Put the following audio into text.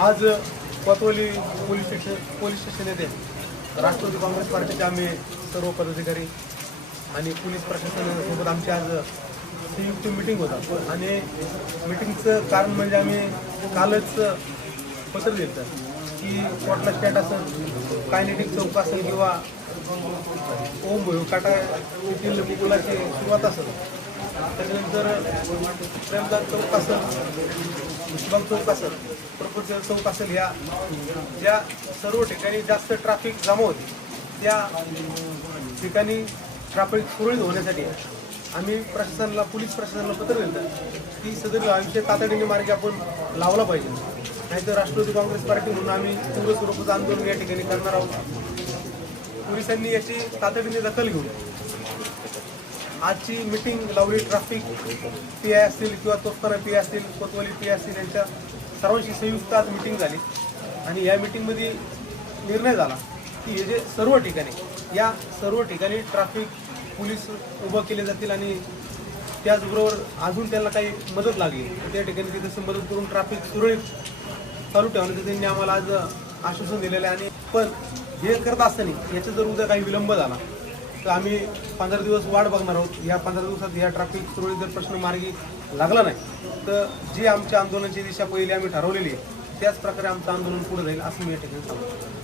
आज कोतवाली police station येथे राष्ट्रवादी काँग्रेस पार्टीचे आम्ही सर्व पदाधिकारी आणि पोलीस प्रशासनासोबत आमची आज संयुक्त मीटिंग होता आणि मीटिंगचं कारण म्हणजे आम्ही कालच पत्र दिलं की कोटला स्टँड असेल, कायनेटिक चौक असेल किंवा ओम भैरव काटा येथील मुलाची सुरुवात असेल, त्याच्यानंतर प्रेमदास चौक असेल, विश्वास चौक असेल, प्रफुल्ल चौक असेल, ह्या ज्या सर्व ठिकाणी जास्त ट्रॅफिक जमा होते त्या ठिकाणी ट्रॅफिक सुरळीत होण्यासाठी आम्ही प्रशासनाला, पोलीस प्रशासनाला पत्र दिलं की सदर विषय तातडीने मार्गी आपण लावला पाहिजे, नाहीतर राष्ट्रवादी काँग्रेस पार्टी म्हणून आम्ही तीव्र स्वरूपाचं आंदोलन या ठिकाणी करणार आहोत. पोलिसांनी याची तातडीने दखल घेऊन आजची मीटिंग लावली. ट्रॅफिक पी आय असतील किंवा तोफखाना पी आय असतील, कोतवाली पी आय असतील, यांच्या सर्वांशी संयुक्त आज मीटिंग झाली आणि या मीटिंगमध्ये निर्णय झाला की हे जे सर्व ठिकाणी, या सर्व ठिकाणी ट्रॅफिक पोलीस उभं केले जातील आणि त्याचबरोबर अजून त्यांना काही मदत लागली त्या ठिकाणी तिथे मदत करून ट्रॅफिक सुरळीत चालू ठेवण्याचं त्यांनी आम्हाला आज आश्वासन दिलेलं आहे. आणि पण हे करत असताना याचा जर उद्या काही विलंब झाला तर आम्ही 15 दिवस वाट बघणार आहोत. या 15 दिवसात या ट्रॅफिक सुरळीत जर प्रश्न मार्गी लागला नाही तर जी आमच्या आंदोलनाची दिशा पहिली आम्ही ठरवलेली आहे त्याच प्रकारे आमचं आंदोलन पुढे जाईल असं मी या ठिकाणी सांगतो.